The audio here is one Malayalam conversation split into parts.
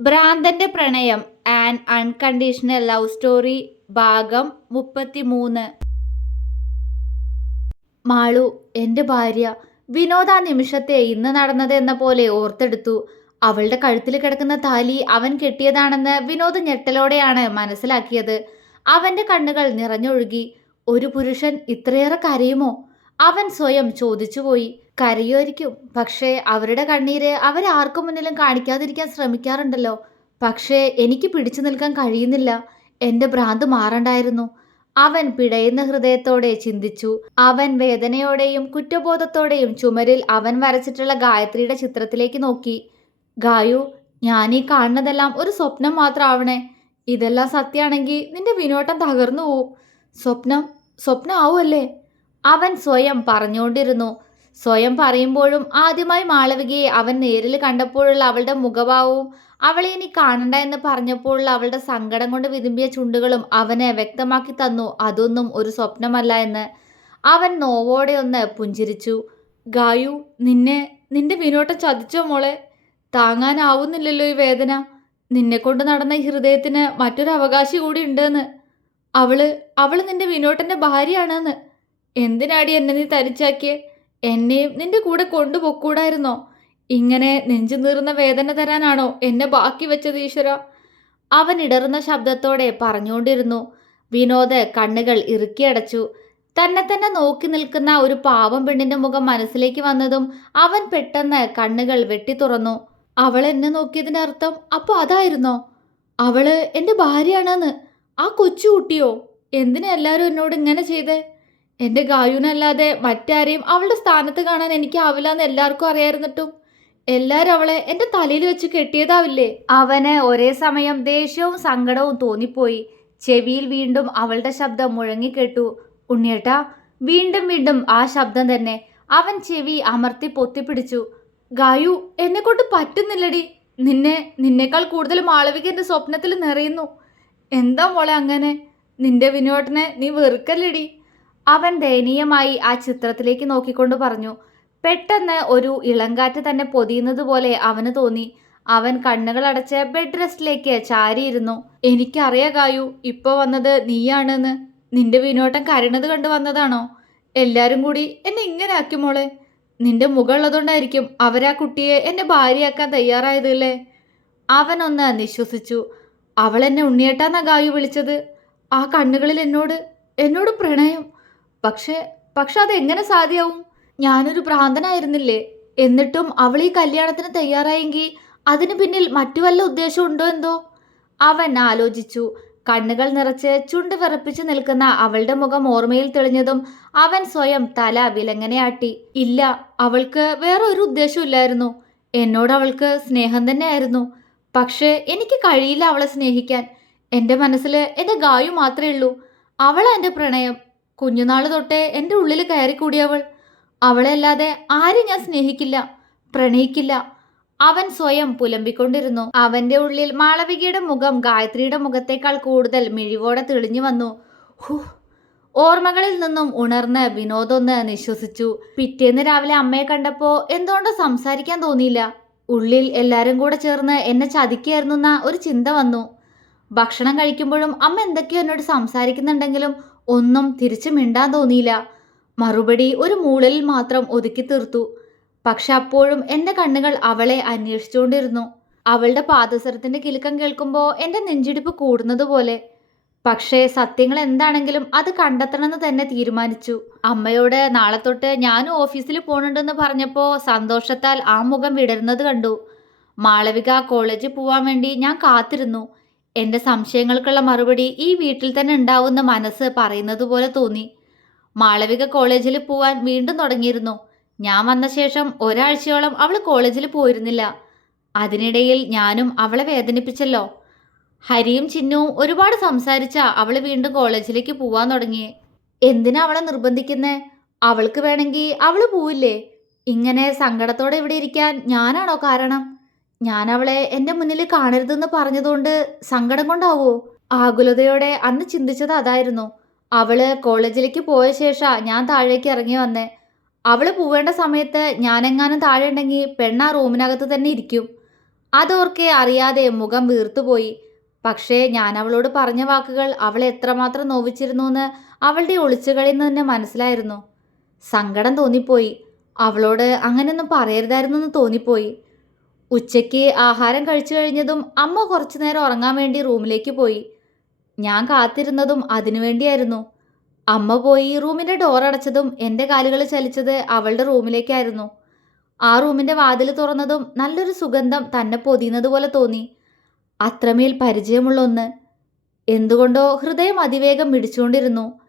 ഭ്രാന്തന്റെ പ്രണയം ആൻഡ് അൺകണ്ടീഷണൽ ലവ് സ്റ്റോറി ഭാഗം മുപ്പത്തിമൂന്ന്. മാളു എന്റെ ഭാര്യ വിനോദ ആ നിമിഷത്തെ ഇന്ന് നടന്നത് എന്ന പോലെ ഓർത്തെടുത്തു. അവളുടെ കഴുത്തിൽ കിടക്കുന്ന താലി അവൻ കെട്ടിയതാണെന്ന് വിനോദ് ഞെട്ടലോടെയാണ് മനസ്സിലാക്കിയത്. അവന്റെ കണ്ണുകൾ നിറഞ്ഞൊഴുകി. ഒരു പുരുഷൻ ഇത്രയേറെ കരയുമോ? അവൻ സ്വയം ചോദിച്ചുപോയി കരയുമായിരിക്കും. പക്ഷേ അവരുടെ കണ്ണീര് അവരാർക്കും മുന്നിലും കാണിക്കാതിരിക്കാൻ ശ്രമിക്കാറുണ്ടല്ലോ. പക്ഷേ എനിക്ക് പിടിച്ചു നിൽക്കാൻ കഴിയുന്നില്ല. എന്റെ ഭ്രാന്ത് മാറണ്ടായിരുന്നു. അവൻ പിടയുന്ന ഹൃദയത്തോടെ ചിന്തിച്ചു. അവൻ വേദനയോടെയും കുറ്റബോധത്തോടെയും ചുമരിൽ അവൻ വരച്ചിട്ടുള്ള ഗായത്രിയുടെ ചിത്രത്തിലേക്ക് നോക്കി. ഗായു ഞാൻ ഈ കാണുന്നതെല്ലാം ഒരു സ്വപ്നം മാത്രമാവണേ ഇതെല്ലാം സത്യമാണെങ്കിൽ നിന്റെ വിനോട്ടം തകർന്നു പോവും. സ്വപ്നം സ്വപ്നം ആവുമല്ലേ? അവൻ സ്വയം പറഞ്ഞുകൊണ്ടിരുന്നു. സ്വയം പറയുമ്പോഴും ആദ്യമായി മാളവികയെ അവൻ നേരിൽ കണ്ടപ്പോഴുള്ള അവളുടെ മുഖഭാവവും അവളെ ഇനി കാണണ്ട എന്ന് പറഞ്ഞപ്പോഴുള്ള അവളുടെ സങ്കടം കൊണ്ട് വിതുമ്പിയ ചുണ്ടുകളും അവനെ വ്യക്തമാക്കി തന്നു. അതൊന്നും ഒരു സ്വപ്നമല്ല എന്ന് അവൻ നോവോടെ ഒന്ന് പുഞ്ചിരിച്ചു. ഗായു നിന്നെ നിന്റെ വിനോട്ടം ചതിച്ചോ മോളെ? താങ്ങാനാവുന്നില്ലല്ലോ ഈ വേദന. നിന്നെക്കൊണ്ട് നടന്ന ഈ ഹൃദയത്തിന് മറ്റൊരു അവകാശി കൂടി ഉണ്ടെന്ന്. അവൾ അവൾ നിന്റെ വിനോട്ടന്റെ ഭാര്യയാണെന്ന്. എന്തിനാടി എന്നെ നീ തരിച്ചാക്കിയ? എന്നെയും നിന്റെ കൂടെ കൊണ്ടുപോക്കൂടായിരുന്നോ? ഇങ്ങനെ നെഞ്ചു നീറുന്ന വേദന തരാനാണോ എന്നെ ബാക്കി വെച്ചത് ഈശ്വര? അവൻ ഇടറുന്ന ശബ്ദത്തോടെ പറഞ്ഞുകൊണ്ടിരുന്നു. വിനോദ് കണ്ണുകൾ ഇറുക്കിയടച്ചു തന്നെ തന്നെ നോക്കി നിൽക്കുന്ന ഒരു പാവം പെണ്ണിന്റെ മുഖം മനസ്സിലേക്ക് വന്നതും അവൻ പെട്ടെന്ന് കണ്ണുകൾ വെട്ടി തുറന്നു. അവൾ എന്നെ നോക്കിയതിന്റെ അർത്ഥം അപ്പോൾ അതായിരുന്നോ? അവൾ എന്റെ ഭാര്യയാണെന്ന്. ആ കൊച്ചു കുട്ടിയോ എന്തിനാ എല്ലാവരും എന്നോട് ഇങ്ങനെ ചെയ്തേ? എന്റെ ഗായുനല്ലാതെ മറ്റാരെയും അവളുടെ സ്ഥാനത്ത് കാണാൻ എനിക്കാവില്ല എന്ന് എല്ലാവർക്കും അറിയായിരുന്നിട്ടും. എല്ലാരും അവളെ എന്റെ തലയിൽ വെച്ച് കെട്ടിയതാവില്ലേ? അവന് ഒരേ സമയം ദേഷ്യവും സങ്കടവും തോന്നിപ്പോയി. ചെവിയിൽ വീണ്ടും അവളുടെ ശബ്ദം മുഴങ്ങിക്കേട്ടു. ഉണ്ണിയേട്ടാ വീണ്ടും വീണ്ടും ആ ശബ്ദം തന്നെ. അവൻ ചെവി അമർത്തി പൊത്തിപ്പിടിച്ചു. ഗായു എന്നെ കൊണ്ട് പറ്റുന്നില്ലടി. നിന്നെ നിന്നേക്കാൾ കൂടുതൽ മാളവിക എന്റെ സ്വപ്നത്തിൽ നിറയുന്നു. എന്താ മോളെ അങ്ങനെ? നിന്റെ വിനോട്ടനെ നീ വെറുക്കല്ലടി. അവൻ ദയനീയമായി ആ ചിത്രത്തിലേക്ക് നോക്കിക്കൊണ്ട് പറഞ്ഞു പെട്ടെന്ന് ഒരു ഇളങ്കാറ്റ് തന്നെ പൊതിയുന്നത് പോലെ അവന് തോന്നി. അവൻ കണ്ണുകളടച്ച് ബെഡ് റെസ്റ്റിലേക്ക് ചാരിയിരുന്നു. എനിക്കറിയാ കായു ഇപ്പൊ വന്നത് നീയാണെന്ന്. നിന്റെ വിനോട്ടം കരയണത് കണ്ടു വന്നതാണോ? എല്ലാരും കൂടി എന്നെ ഇങ്ങനെ ആക്കി മോളെ. നിന്റെ മുഖമുള്ളതുകൊണ്ടായിരിക്കും അവരാ കുട്ടിയെ എന്നെ ഭാര്യയാക്കാൻ തയ്യാറായതല്ലേ അവനൊന്ന് നിശ്വസിച്ചു. അവൾ എന്നെ ഉണ്ണിയേട്ടാന്നാ ഗായു വിളിച്ചത്. ആ കണ്ണുകളിൽ എന്നോട് എന്നോട് പ്രണയം. പക്ഷേ പക്ഷെ അതെങ്ങനെ സാധ്യമാവും ഞാനൊരു ഭ്രാന്തനായിരുന്നില്ലേ? എന്നിട്ടും അവൾ ഈ കല്യാണത്തിന് തയ്യാറായെങ്കിൽ അതിന് പിന്നിൽ മറ്റു വല്ല ഉദ്ദേശം ഉണ്ടോ എന്തോ? അവൻ ആലോചിച്ചു. കണ്ണുകൾ നിറച്ച് ചുണ്ട് വിറപ്പിച്ച് നിൽക്കുന്ന അവളുടെ മുഖം ഓർമ്മയിൽ തെളിഞ്ഞതും അവൻ സ്വയം തല വിലങ്ങനെയാട്ടി ഇല്ല അവൾക്ക് വേറെ ഒരു ഉദ്ദേശമില്ലായിരുന്നു എന്നോട് അവൾക്ക് സ്നേഹം തന്നെയായിരുന്നു. പക്ഷേ എനിക്ക് കഴിയില്ല അവളെ സ്നേഹിക്കാൻ. എന്റെ മനസ്സിൽ എന്റെ ഗായു മാത്രമേ ഉള്ളൂ. അവളാ എന്റെ പ്രണയം. കുഞ്ഞുനാൾ തൊട്ടേ എന്റെ ഉള്ളിൽ കയറിക്കൂടിയവൾ. അവളെ അല്ലാതെ ആരും ഞാൻ സ്നേഹിക്കില്ല പ്രണയിക്കില്ല. അവൻ സ്വയം പുലമ്പിക്കൊണ്ടിരുന്നു. അവന്റെ ഉള്ളിൽ മാളവികയുടെ മുഖം ഗായത്രിയുടെ മുഖത്തേക്കാൾ കൂടുതൽ മിഴിവോടെ തെളിഞ്ഞു വന്നു. ഓർമ്മകളിൽ നിന്നും ഉണർന്ന് വിനോദൊന്ന് നിശ്വസിച്ചു. പിറ്റേന്ന് രാവിലെ അമ്മയെ കണ്ടപ്പോ എന്തുകൊണ്ടോ സംസാരിക്കാൻ തോന്നിയില്ല. ഉള്ളിൽ എല്ലാരും കൂടെ ചേർന്ന് എന്നെ ചതിക്കായിരുന്നെന്ന ഒരു ചിന്ത വന്നു. ഭക്ഷണം കഴിക്കുമ്പോഴും അമ്മ എന്തൊക്കെയോ എന്നോട് സംസാരിക്കുന്നുണ്ടെങ്കിലും ഒന്നും തിരിച്ചു മിണ്ടാൻ തോന്നിയില്ല. മറുപടി ഒരു മൂളലിൽ മാത്രം ഒതുക്കി തീർത്തു. പക്ഷെ അപ്പോഴും എന്റെ കണ്ണുകൾ അവളെ അന്വേഷിച്ചുകൊണ്ടിരുന്നു. അവളുടെ പാദസരത്തിന്റെ കിലുക്കം കേൾക്കുമ്പോൾ എന്റെ നെഞ്ചിടിപ്പ് കൂടുന്നതുപോലെ. പക്ഷെ സത്യങ്ങൾ എന്താണെങ്കിലും അത് കണ്ടെത്തണമെന്ന് തന്നെ തീരുമാനിച്ചു. അമ്മയോട് നാളെ തൊട്ട് ഞാനും ഓഫീസിൽ പോകണുണ്ടെന്ന് പറഞ്ഞപ്പോൾ സന്തോഷത്താൽ ആ മുഖം വിടരുന്നത് കണ്ടു. മാളവിക കോളേജിൽ പോവാൻ വേണ്ടി ഞാൻ കാത്തിരുന്നു. എന്റെ സംശയങ്ങൾക്കുള്ള മറുപടി ഈ വീട്ടിൽ തന്നെ ഉണ്ടാവുന്ന മനസ്സ് പറയുന്നത് പോലെ തോന്നി. മാളവിക കോളേജിൽ പോവാൻ വീണ്ടും തുടങ്ങിയിരുന്നു. ഞാൻ വന്ന ശേഷം ഒരാഴ്ചയോളം അവൾ കോളേജിൽ പോയിരുന്നില്ല. അതിനിടയിൽ ഞാനും അവളെ വേദനിപ്പിച്ചല്ലോ. ഹരിയും ചിന്നുവും ഒരുപാട് സംസാരിച്ച അവൾ വീണ്ടും കോളേജിലേക്ക് പോവാൻ തുടങ്ങി. എന്തിനാ അവളെ നിർബന്ധിക്കുന്നേ? അവൾക്ക് വേണമെങ്കിൽ അവൾ പോവില്ലേ? ഇങ്ങനെ സങ്കടത്തോടെ ഇവിടെ ഇരിക്കാൻ ഞാനാണോ കാരണം? ഞാൻ അവളെ എന്റെ മുന്നിൽ കാണരുതെന്ന് പറഞ്ഞതുകൊണ്ട് സങ്കടം കൊണ്ടാവോ ആകുലതയോടെ അന്ന് ചിന്തിച്ചത് അതായിരുന്നു. അവൾ കോളേജിലേക്ക് പോയ ശേഷം ഞാൻ താഴേക്ക് ഇറങ്ങി വന്നേ. അവൾ പോവേണ്ട സമയത്ത് ഞാനെങ്ങാനും താഴെ ഉണ്ടെങ്കിൽ പെണ്ണ റൂമിനകത്ത് തന്നെ ഇരിക്കും. അതോർക്കെ അറിയാതെ മുഖം വീർത്തുപോയി. പക്ഷേ ഞാൻ അവളോട് പറഞ്ഞ വാക്കുകൾ അവളെ എത്രമാത്രം നോവിച്ചിരുന്നു എന്ന് അവളുടെ ഒളിച്ചുകളിൽ നിന്ന് തന്നെ മനസ്സിലായിരുന്നു. സങ്കടം തോന്നിപ്പോയി. അവളോട് അങ്ങനെയൊന്നും പറയരുതായിരുന്നു എന്ന് തോന്നിപ്പോയി. ഉച്ചയ്ക്ക് ആഹാരം കഴിച്ചു കഴിഞ്ഞതും അമ്മ കുറച്ചു നേരം ഉറങ്ങാൻ വേണ്ടി റൂമിലേക്ക് പോയി. ഞാൻ കാത്തിരുന്നതും അതിനുവേണ്ടിയായിരുന്നു അമ്മ പോയി റൂമിന്റെ ഡോർ അടച്ചതും എന്റെ കാലുകൾ ചലിച്ചത് അവളുടെ റൂമിലേക്കായിരുന്നു. ആ റൂമിന്റെ വാതിൽ തുറന്നതും നല്ലൊരു സുഗന്ധം തന്നെ പൊതിയുന്നത് പോലെ തോന്നി. അത്രമേൽ പരിചയമുള്ള ഒന്ന്. എന്തുകൊണ്ടോ ഹൃദയം അതിവേഗം പിടിച്ചുകൊണ്ടിരുന്നു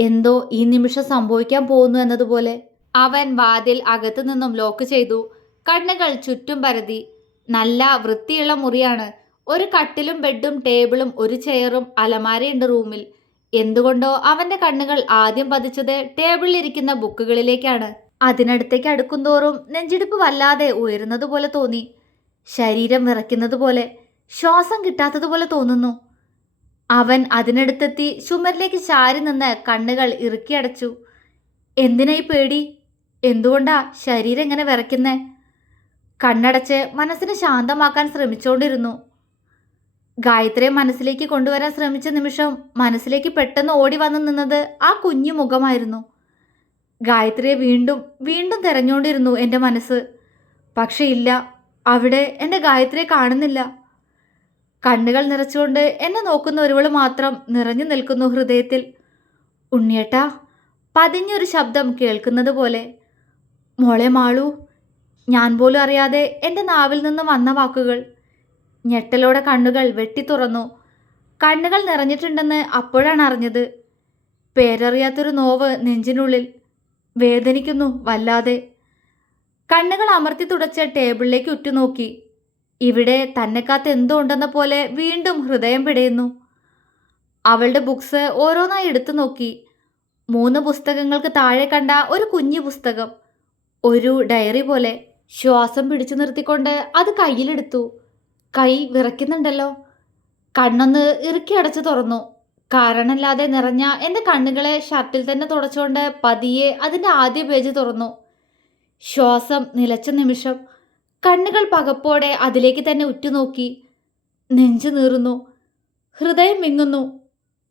എന്തോ ഈ നിമിഷം സംഭവിക്കാൻ പോകുന്നു എന്നതുപോലെ. അവൻ വാതിൽ അകത്തു നിന്നും ലോക്ക് ചെയ്തു. കണ്ണുകൾ ചുറ്റും പരതി. നല്ല വൃത്തിയുള്ള മുറിയാണ്. ഒരു കട്ടിലും ബെഡും ടേബിളും ഒരു ചെയറും അലമാരയുണ്ട് റൂമിൽ. എന്തുകൊണ്ടോ അവന്റെ കണ്ണുകൾ ആദ്യം പതിച്ചത് ടേബിളിലിരിക്കുന്ന ബുക്കുകളിലേക്കാണ്. അതിനടുത്തേക്ക് അടുക്കുന്തോറും നെഞ്ചിടിപ്പ് വല്ലാതെ ഉയരുന്നതുപോലെ തോന്നി. ശരീരം വിറയ്ക്കുന്നത് പോലെ ശ്വാസം കിട്ടാത്തതുപോലെ തോന്നുന്നു. അവൻ അതിനടുത്തെത്തി ചുമരിലേക്ക് ചാരി നിന്ന് കണ്ണുകൾ ഇറുക്കിയടച്ചു എന്തിനായി പേടി? എന്തുകൊണ്ടാ ശരീരം ഇങ്ങനെ വിറയ്ക്കുന്നേ? കണ്ണടച്ച് മനസ്സിനെ ശാന്തമാക്കാൻ ശ്രമിച്ചുകൊണ്ടിരുന്നു ഗായത്രിയെ മനസ്സിലേക്ക് കൊണ്ടുവരാൻ ശ്രമിച്ച നിമിഷം മനസ്സിലേക്ക് പെട്ടെന്ന് ഓടി വന്നു നിന്നത് ആ കുഞ്ഞു മുഖമായിരുന്നു. ഗായത്രിയെ വീണ്ടും വീണ്ടും തെരഞ്ഞുകൊണ്ടിരുന്നു എന്റെ മനസ്സ്. പക്ഷേ ഇല്ല അവിടെ എന്റെ ഗായത്രിയെ കാണുന്നില്ല. കണ്ണുകൾ നിറച്ചുകൊണ്ട് എന്നെ നോക്കുന്ന ഒരുവൾ മാത്രം നിറഞ്ഞു നിൽക്കുന്നു ഹൃദയത്തിൽ. ഉണ്ണിയേട്ടാ പതിഞ്ഞൊരു ശബ്ദം കേൾക്കുന്നത് പോലെ മോളെ മാളു ഞാൻ പോലും അറിയാതെ എന്റെ നാവിൽ നിന്ന് വന്ന വാക്കുകൾ. ഞെട്ടലോടെ കണ്ണുകൾ വെട്ടി തുറന്നു. കണ്ണുകൾ നിറഞ്ഞിട്ടുണ്ടെന്ന് അപ്പോഴാണ് അറിഞ്ഞത്. പേരറിയാത്തൊരു നോവ് നെഞ്ചിനുള്ളിൽ വേദനിക്കുന്നു വല്ലാതെ. കണ്ണുകൾ അമർത്തി തുടച്ച് ടേബിളിലേക്ക് ഉറ്റുനോക്കി. ഇവിടെ തന്നെക്കാത്ത എന്തോ ഉണ്ടെന്ന പോലെ വീണ്ടും ഹൃദയം പിടയുന്നു. അവളുടെ ബുക്സ് ഓരോന്നായി എടുത്തു നോക്കി. മൂന്ന് പുസ്തകങ്ങൾക്ക് താഴെ കണ്ട ഒരു കുഞ്ഞു പുസ്തകം. ഒരു ഡയറി പോലെ. ശ്വാസം പിടിച്ചു നിർത്തിക്കൊണ്ട് അത് കയ്യിലെടുത്തു. കൈ വിറയ്ക്കുന്നുണ്ടല്ലോ. കണ്ണൊന്ന് ഇറുക്കി അടച്ചു തുറന്നു. കാരണമില്ലാതെ നിറഞ്ഞ എന്റെ കണ്ണുകളെ ഷർട്ടിൽ തന്നെ തുടച്ചുകൊണ്ട് പതിയെ അതിന്റെ ആദ്യ പേജ് തുറന്നു. ശ്വാസം നിലച്ച നിമിഷം കണ്ണുകൾ പകപ്പോടെ അതിലേക്ക് തന്നെ ഉറ്റുനോക്കി. നെഞ്ചു നീറുന്നു. ഹൃദയം മിങ്ങുന്നു.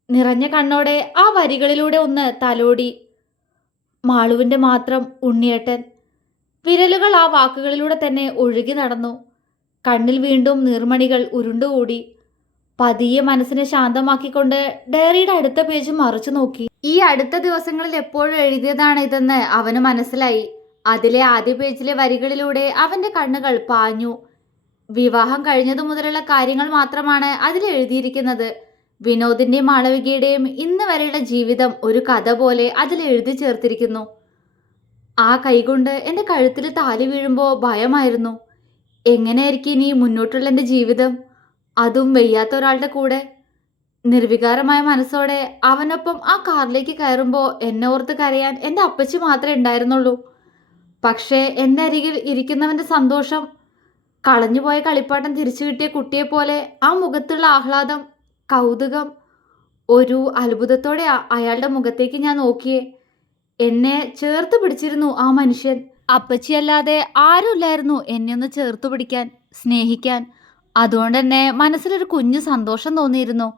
നിറഞ്ഞ കണ്ണോടെ ആ വരികളിലൂടെ ഒന്ന് തലോടി. മാളുവിന്റെ മാത്രം ഉണ്ണിയേട്ടൻ വിരലുകൾ ആ വാക്കുകളിലൂടെ തന്നെ ഒഴുകി നടന്നു. കണ്ണിൽ വീണ്ടും നീർമണികൾ ഉരുണ്ടുകൂടി. പതിയെ മനസ്സിനെ ശാന്തമാക്കിക്കൊണ്ട് ഡയറിയുടെ അടുത്ത പേജ് മറിച്ചു നോക്കി. ഈ അടുത്ത ദിവസങ്ങളിൽ എപ്പോഴും എഴുതിയതാണ് ഇതെന്ന് അവന് മനസ്സിലായി. അതിലെ ആദ്യ പേജിലെ വരികളിലൂടെ അവന്റെ കണ്ണുകൾ പാഞ്ഞു. വിവാഹം കഴിഞ്ഞതു മുതലുള്ള കാര്യങ്ങൾ മാത്രമാണ് അതിൽ എഴുതിയിരിക്കുന്നത്. വിനോദിന്റെയും മാളവികയുടെയും ഇന്ന് വരെയുള്ള ജീവിതം ഒരു കഥ പോലെ അതിൽ എഴുതി ചേർത്തിരിക്കുന്നു. ആ കൈകൊണ്ട് എന്റെ കഴുത്തിൽ താലി വീഴുമ്പോൾ ഭയമായിരുന്നു. എങ്ങനെയായിരിക്കും ഇനി മുന്നോട്ടുള്ള എന്റെ ജീവിതം? അതും വയ്യാത്ത ഒരാളുടെ കൂടെ. നിർവികാരമായ മനസ്സോടെ അവനൊപ്പം ആ കാറിലേക്ക് കയറുമ്പോൾ എന്നെ ഓർത്ത് കരയാൻ എന്റെ അപ്പച്ചി മാത്രമേ ഉണ്ടായിരുന്നുള്ളൂ. പക്ഷേ എന്റെ അരികിൽ ഇരിക്കുന്നവന്റെ സന്തോഷം കളഞ്ഞുപോയ കളിപ്പാട്ടം തിരിച്ചു കിട്ടിയ കുട്ടിയെപ്പോലെ ആ മുഖത്തുള്ള ആഹ്ലാദം കൗതുകം ഒരു അത്ഭുതത്തോടെ അയാളുടെ മുഖത്തേക്ക് ഞാൻ നോക്കിയേ. എന്നെ ചേർത്ത് പിടിച്ചിരുന്നു ആ മനുഷ്യൻ. അപ്പച്ചിയല്ലാതെ ആരുമില്ലായിരുന്നു എന്നെ ഒന്ന് ചേർത്ത് പിടിക്കാൻ സ്നേഹിക്കാൻ. അതുകൊണ്ട് തന്നെ മനസ്സിലൊരു കുഞ്ഞു സന്തോഷം തോന്നിയിരുന്നു.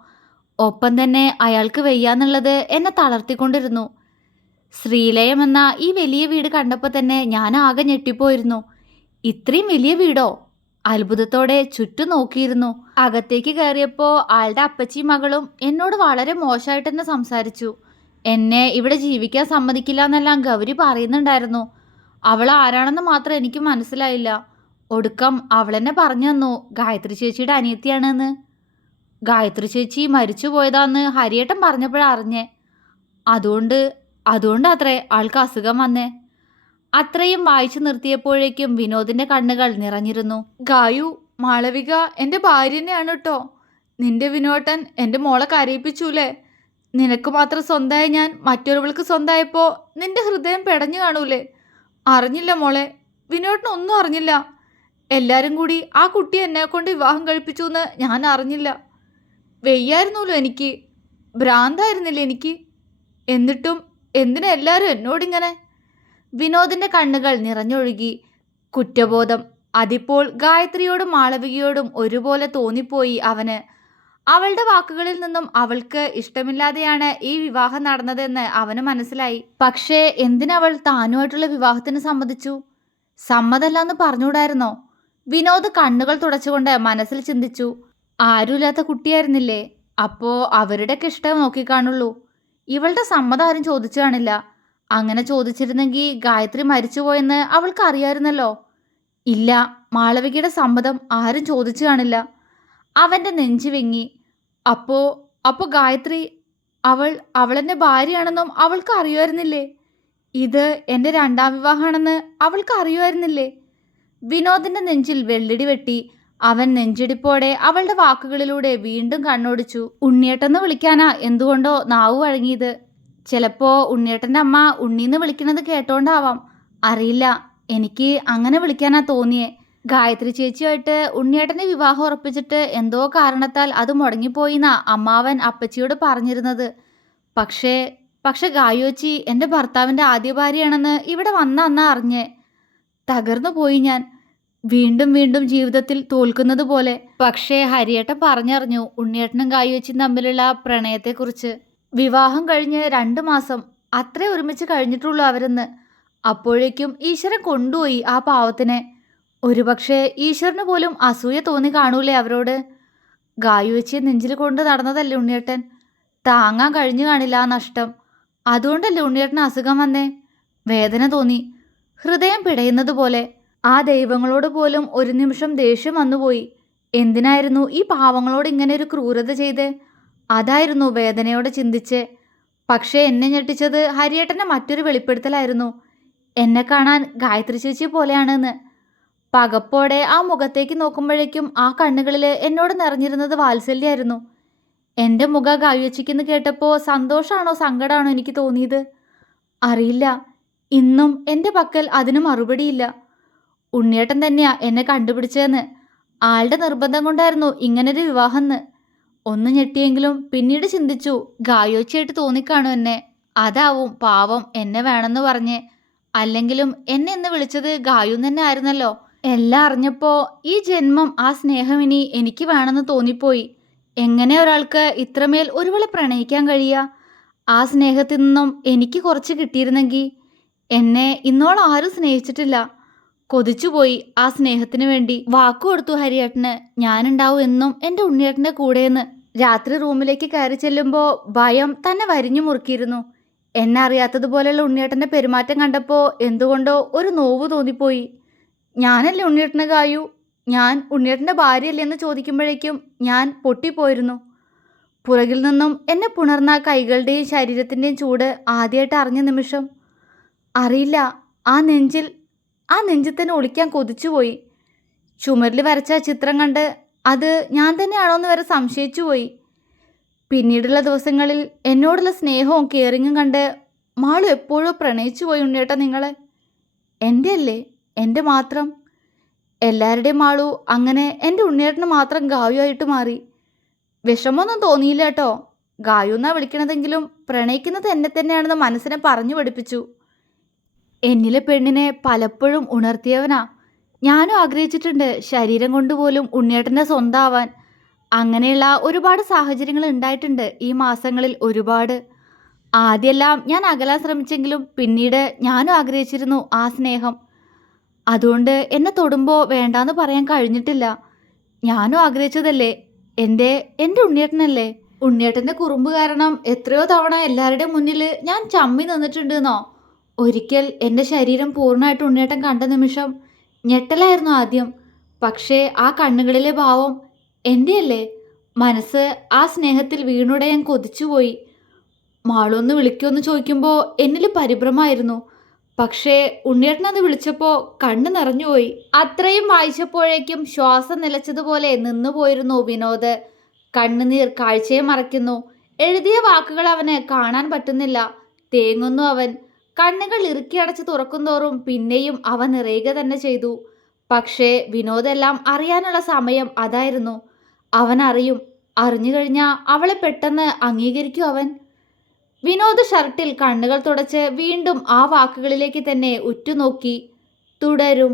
ഒപ്പം തന്നെ അയാൾക്ക് വയ്യാന്നുള്ളത് എന്നെ തളർത്തിക്കൊണ്ടിരുന്നു. ശ്രീലയം എന്ന ഈ വലിയ വീട് കണ്ടപ്പോൾ തന്നെ ഞാൻ ആകെ ഞെട്ടിപ്പോയിരുന്നു. ഇത്രയും വലിയ വീടോ? അത്ഭുതത്തോടെ ചുറ്റും നോക്കിയിരുന്നു. അകത്തേക്ക് കയറിയപ്പോൾ ആളുടെ അപ്പച്ചിയും മകളും എന്നോട് വളരെ മോശമായിട്ട് തന്നെ സംസാരിച്ചു. എന്നെ ഇവിടെ ജീവിക്കാൻ സമ്മതിക്കില്ല എന്നെല്ലാം ഗൗരി പറയുന്നുണ്ടായിരുന്നു. അവൾ ആരാണെന്ന് മാത്രം എനിക്ക് മനസ്സിലായില്ല. ഒടുക്കം അവൾ എന്നെ പറഞ്ഞു തന്നു ഗായത്രി ചേച്ചിയുടെ അനിയത്തിയാണെന്ന്. ഗായത്രി ചേച്ചി മരിച്ചു പോയതാന്ന് ഹരിയേട്ടൻ പറഞ്ഞപ്പോഴാണ് അതുകൊണ്ട് അതുകൊണ്ട് അത്രേ ആൾക്ക് അസുഖം വന്നേ. അത്രയും വായിച്ചു നിർത്തിയപ്പോഴേക്കും വിനോദിന്റെ കണ്ണുകൾ നിറഞ്ഞിരുന്നു. ഗായു മാളവിക എന്റെ ഭാര്യനെയാണ് കേട്ടോ നിന്റെ വിനോട്ടൻ എന്റെ മോളെ കരയിപ്പിച്ചൂലേ? നിനക്ക് മാത്രം സ്വന്തമായ ഞാൻ മറ്റൊരുവൾക്ക് സ്വന്തമായപ്പോൾ നിന്റെ ഹൃദയം പെടഞ്ഞു കാണൂലേ? അറിഞ്ഞില്ല മോളെ. വിനോട്ടൻ ഒന്നും അറിഞ്ഞില്ല. എല്ലാരും കൂടി ആ കുട്ടി എന്നെ കൊണ്ട് വിവാഹം കഴിപ്പിച്ചു എന്ന് ഞാൻ അറിഞ്ഞില്ല. വെയ്യായിരുന്നല്ലോ എനിക്ക്? ഭ്രാന്തായിരുന്നില്ല എനിക്ക്? എന്നിട്ടും എന്തിനാ എല്ലാവരും എന്നോടിങ്ങനെ വിനോദിന്റെ കണ്ണുകൾ നിറഞ്ഞൊഴുകി. കുറ്റബോധം. അതിപ്പോൾ ഗായത്രിയോടും മാളവികയോടും ഒരുപോലെ തോന്നിപ്പോയി അവന്. അവളുടെ വാക്കുകളിൽ നിന്നും അവൾക്ക് ഇഷ്ടമില്ലാതെയാണ് ഈ വിവാഹം നടന്നതെന്ന് അവന് മനസ്സിലായി. പക്ഷേ എന്തിനവൾ താനുമായിട്ടുള്ള വിവാഹത്തിന് സമ്മതിച്ചു? സമ്മതല്ല എന്ന് പറഞ്ഞുകൂടായിരുന്നോ? വിനോദ് കണ്ണുകൾ തുടച്ചുകൊണ്ട് മനസ്സിൽ ചിന്തിച്ചു. ആരുമില്ലാത്ത കുട്ടിയായിരുന്നില്ലേ? അപ്പോ അവരുടെയൊക്കെ ഇഷ്ടം നോക്കിക്കാണുള്ളൂ. ഇവളുടെ സമ്മതം ആരും ചോദിച്ചു കാണില്ല. അങ്ങനെ ചോദിച്ചിരുന്നെങ്കിൽ ഗായത്രി മരിച്ചുപോയെന്ന് അവൾക്ക് അറിയായിരുന്നല്ലോ ഇല്ല മാളവികയുടെ സമ്മതം ആരും ചോദിച്ചു കാണില്ല. അവന്റെ നെഞ്ചു വിങ്ങി. അപ്പോ അപ്പോ ഗായത്രി അവൾ അവളെന്റെ ഭാര്യയാണെന്നും അവൾക്ക് അറിയുമായിരുന്നില്ലേ? ഇത് എന്റെ രണ്ടാം വിവാഹമാണെന്ന് അവൾക്ക് അറിയുമായിരുന്നില്ലേ? വിനോദിന്റെ നെഞ്ചിൽ വെള്ളിടി വെട്ടി. അവൻ നെഞ്ചിടിപ്പോടെ അവളുടെ വാക്കുകളിലൂടെ വീണ്ടും കണ്ണോടിച്ചു. ഉണ്ണിയേട്ടെന്ന് വിളിക്കാനാ? എന്തുകൊണ്ടോ നാവ് വഴങ്ങിയത്. ചിലപ്പോ ഉണ്ണിയേട്ടന്റെ അമ്മ ഉണ്ണീന്ന് വിളിക്കുന്നത് കേട്ടോണ്ടാവാം. അറിയില്ല. എനിക്ക് അങ്ങനെ വിളിക്കാനാ തോന്നിയേ. ഗായത്രി ചേച്ചിയായിട്ട് ഉണ്ണിയേട്ടനെ വിവാഹം ഉറപ്പിച്ചിട്ട് എന്തോ കാരണത്താൽ അത് മുടങ്ങിപ്പോയിന്നാ അമ്മാവൻ അപ്പച്ചിയോട് പറഞ്ഞിരുന്നത്. പക്ഷേ പക്ഷെ ഗായോച്ചി എന്റെ ഭർത്താവിന്റെ ആദ്യ ഭാര്യയാണെന്ന് ഇവിടെ വന്ന അന്നാ അറിഞ്ഞേ. തകർന്നു പോയി ഞാൻ. വീണ്ടും വീണ്ടും ജീവിതത്തിൽ തോൽക്കുന്നത് പോലെ. പക്ഷേ ഹരിയേട്ടൻ പറഞ്ഞറിഞ്ഞു ഉണ്ണിയേട്ടനും ഗായോച്ചിയും തമ്മിലുള്ള പ്രണയത്തെക്കുറിച്ച്. വിവാഹം കഴിഞ്ഞ് രണ്ട് മാസം അത്രേ ഒരുമിച്ച് കഴിഞ്ഞിട്ടുള്ളൂ അവരെന്ന്. അപ്പോഴേക്കും ഈശ്വരൻ കൊണ്ടുപോയി ആ പാവത്തിനെ. ഒരുപക്ഷെ ഈശ്വരന് പോലും അസൂയ തോന്നി കാണൂലേ അവരോട്? ഗായുവച്ചിയെ നെഞ്ചിൽ കൊണ്ട് നടന്നതല്ലേ ഉണ്ണിയേട്ടൻ. താങ്ങാൻ കഴിഞ്ഞു കാണില്ല ആ നഷ്ടം. അതുകൊണ്ടല്ലേ ഉണ്ണിയേട്ടന് അസുഖം വന്നേ? വേദന തോന്നി. ഹൃദയം പിടയുന്നത് പോലെ. ആ ദൈവങ്ങളോട് പോലും ഒരു നിമിഷം ദേഷ്യം വന്നുപോയി എന്തിനായിരുന്നു ഈ പാവങ്ങളോട് ഇങ്ങനെ ഒരു ക്രൂരത ചെയ്ത്? അതായിരുന്നു വേദനയോടെ ചിന്തിച്ച്. പക്ഷേ എന്നെ ഞെട്ടിച്ചത് ഹരിയേട്ടന്റെ മറ്റൊരു വെളിപ്പെടുത്തലായിരുന്നു. എന്നെ കാണാൻ ഗായത്രി ചേച്ചി പോലെയാണെന്ന്. പകപ്പോടെ ആ മുഖത്തേക്ക് നോക്കുമ്പോഴേക്കും ആ കണ്ണുകളിൽ എന്നോട് നിറഞ്ഞിരുന്നത് വാത്സല്യമായിരുന്നു എന്റെ മുഖ ഗായച്ചിക്കെന്ന് കേട്ടപ്പോൾ സന്തോഷമാണോ സങ്കടമാണോ എനിക്ക് തോന്നിയത്? അറിയില്ല. ഇന്നും എന്റെ പക്കൽ അതിന് മറുപടിയില്ല. ഉണ്ണിയേട്ടൻ തന്നെയാ എന്നെ കണ്ടുപിടിച്ചതെന്ന്. ആളുടെ നിർബന്ധം കൊണ്ടായിരുന്നു ഇങ്ങനൊരു വിവാഹമെന്ന് ഒന്ന് ഞെട്ടിയെങ്കിലും പിന്നീട് ചിന്തിച്ചു ഗായോച്ചിയായിട്ട് തോന്നിക്കാണു എന്നെ? അതാവും പാവം എന്നെ വേണമെന്ന് പറഞ്ഞ്. അല്ലെങ്കിലും എന്നെ ഇന്ന് വിളിച്ചത് ഗായു തന്നെ ആയിരുന്നല്ലോ. എല്ലാം അറിഞ്ഞപ്പോൾ ഈ ജന്മം ആ സ്നേഹം ഇനി എനിക്ക് വേണമെന്ന് തോന്നിപ്പോയി. എങ്ങനെ ഒരാൾക്ക് ഇത്രമേൽ ഒരുവളെ പ്രണയിക്കാൻ കഴിയുക ആ സ്നേഹത്തിൽ നിന്നും എനിക്ക് കുറച്ച് കിട്ടിയിരുന്നെങ്കിൽ എന്നെ ഇന്നോളം ആരും സ്നേഹിച്ചിട്ടില്ല. കൊതിച്ചുപോയി ആ സ്നേഹത്തിന് വേണ്ടി വാക്കു കൊടുത്തു ഹരിയേട്ടന് ഞാനുണ്ടാവും എന്നും എന്റെ ഉണ്ണിയേട്ടന്റെ കൂടെയെന്ന്. രാത്രി റൂമിലേക്ക് കയറി ചെല്ലുമ്പോൾ ഭയം തന്നെ വരിഞ്ഞു മുറുക്കിയിരുന്നു. എന്നെ അറിയാത്തതുപോലെയുള്ള ഉണ്ണിയേട്ടന്റെ പെരുമാറ്റം കണ്ടപ്പോൾ എന്തുകൊണ്ടോ ഒരു നോവ് തോന്നിപ്പോയി. ഞാനല്ലേ ഉണ്ണിയേട്ടനെ കായു? ഞാൻ ഉണ്ണിയേട്ടന്റെ ഭാര്യയല്ലേ എന്ന് ചോദിക്കുമ്പോഴേക്കും ഞാൻ പൊട്ടിപ്പോയിരുന്നു. പുറകിൽ നിന്നും എന്നെ പുണർന്ന കൈകളുടെയും ശരീരത്തിന്റെയും ചൂട് ആദ്യമായിട്ട് അറിഞ്ഞ നിമിഷം. അറിയില്ല ആ നെഞ്ചിൽ ആ നെഞ്ചിൽ തന്നെ ഒളിക്കാൻ കൊതിച്ചുപോയി. ചുമരിൽ വരച്ച ചിത്രം കണ്ട് അത് ഞാൻ തന്നെയാണോ എന്ന് വരെ സംശയിച്ചു പോയി. പിന്നീടുള്ള ദിവസങ്ങളിൽ എന്നോടുള്ള സ്നേഹവും കെയറിങ്ങും കണ്ട് മാളു എപ്പോഴും പ്രണയിച്ചു പോയി ഉണ്ണേട്ടാ നിങ്ങളെ. എന്റെ അല്ലേ എന്റെ മാത്രം. എല്ലാവരുടെയും ആളു അങ്ങനെ എന്റെ ഉണ്ണിയേട്ടന് മാത്രം ഗായുവായിട്ട് മാറി. വിഷമമൊന്നും തോന്നിയില്ല കേട്ടോ. ഗായു എന്നാ വിളിക്കണതെങ്കിലും പ്രണയിക്കുന്നത് എന്നെ തന്നെയാണെന്ന് മനസ്സിനെ പറഞ്ഞു പഠിപ്പിച്ചു. എന്നിലെ പെണ്ണിനെ പലപ്പോഴും ഉണർത്തിയവനാ. ഞാനും ആഗ്രഹിച്ചിട്ടുണ്ട് ശരീരം കൊണ്ടുപോലും ഉണ്ണിയേട്ടന്റെ സ്വന്തമാവാൻ. അങ്ങനെയുള്ള ഒരുപാട് സാഹചര്യങ്ങൾ ഉണ്ടായിട്ടുണ്ട് ഈ മാസങ്ങളിൽ ഒരുപാട്. ആദ്യമെല്ലാം ഞാൻ അകലാൻ ശ്രമിച്ചെങ്കിലും പിന്നീട് ഞാനും ആഗ്രഹിച്ചിരുന്നു ആ സ്നേഹം. അതുകൊണ്ട് എന്നെ തൊടുമ്പോൾ വേണ്ടാന്ന് പറയാൻ കഴിഞ്ഞിട്ടില്ല. ഞാനും ആഗ്രഹിച്ചതല്ലേ? എന്റെ എന്റെ ഉണ്ണിയേട്ടനല്ലേ? ഉണ്ണിയേട്ടന്റെ കുറുമ്പ് കാരണം എത്രയോ തവണ എല്ലാവരുടെയും മുന്നിൽ ഞാൻ ചമ്മി നിന്നിട്ടുണ്ടെന്നോ? ഒരിക്കൽ എന്റെ ശരീരം പൂർണമായിട്ട് ഉണ്ണിയേട്ടൻ കണ്ട നിമിഷം ഞെട്ടലായിരുന്നു ആദ്യം. പക്ഷേ ആ കണ്ണുകളിലെ ഭാവം എന്റെയല്ലേ? മനസ്സ് ആ സ്നേഹത്തിൽ വീണുടയാൻ കൊതിച്ചുപോയി. മാളൊന്ന് വിളിക്കുമെന്ന് ചോദിക്കുമ്പോൾ എന്നിൽ പരിഭ്രമായിരുന്നു പക്ഷേ ഉണ്ണിയേട്ടനത് വിളിച്ചപ്പോൾ കണ്ണു നിറഞ്ഞുപോയി അത്രയും വായിച്ചപ്പോഴേക്കും ശ്വാസം നിലച്ചതുപോലെ നിന്നുപോയിരുന്നു വിനോദ്. കണ്ണുനീർ കാഴ്ചയെ മറയ്ക്കുന്നു. എഴുതിയ വാക്കുകൾ അവന് കാണാൻ പറ്റുന്നില്ല. തേങ്ങുന്നു അവൻ. കണ്ണുകൾ ഇറുക്കി അടച്ച് തുറക്കുന്തോറും പിന്നെയും അവൻ നിറയുക തന്നെ ചെയ്തു. പക്ഷേ വിനോദെല്ലാം അറിയാനുള്ള സമയം അതായിരുന്നു. അവൻ അറിയും. അറിഞ്ഞു കഴിഞ്ഞാൽ അവളെ പെട്ടെന്ന് അംഗീകരിക്കും അവൻ. വിനോദ് ഷർട്ടിൽ കണ്ണുകൾ തുടച്ച് വീണ്ടും ആ വാക്കുകളിലേക്ക് തന്നെ ഉറ്റുനോക്കി തുടരും.